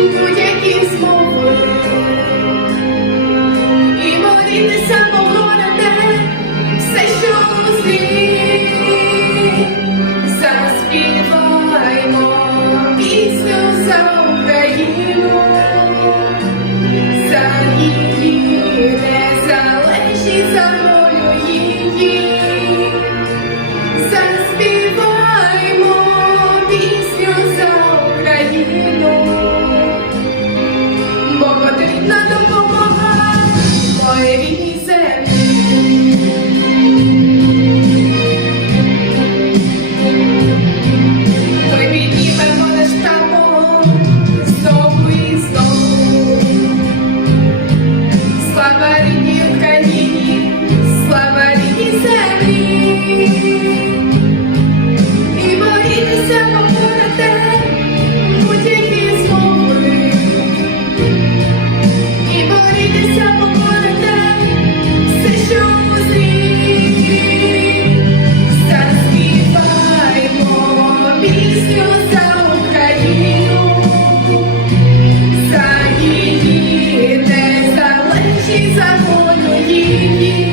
Thank you. my волю її.